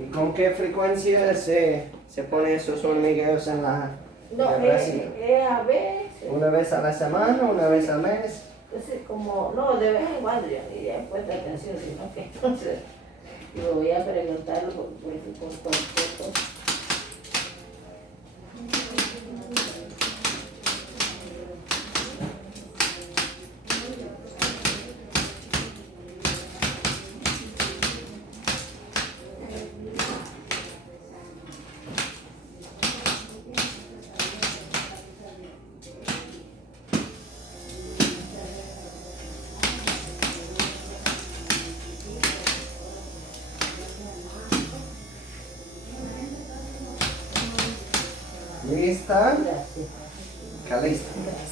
¿Y con qué frecuencia se pone esos hormigueos en la No, resina? a veces. ¿Una vez a la semana, una vez al mes? Entonces, como, no, de vez en cuando yo ni le he puesto atención, sino que entonces yo voy a preguntarlo por cualquier cosa. ¿Lista? Gracias. ¿Está lista? Gracias.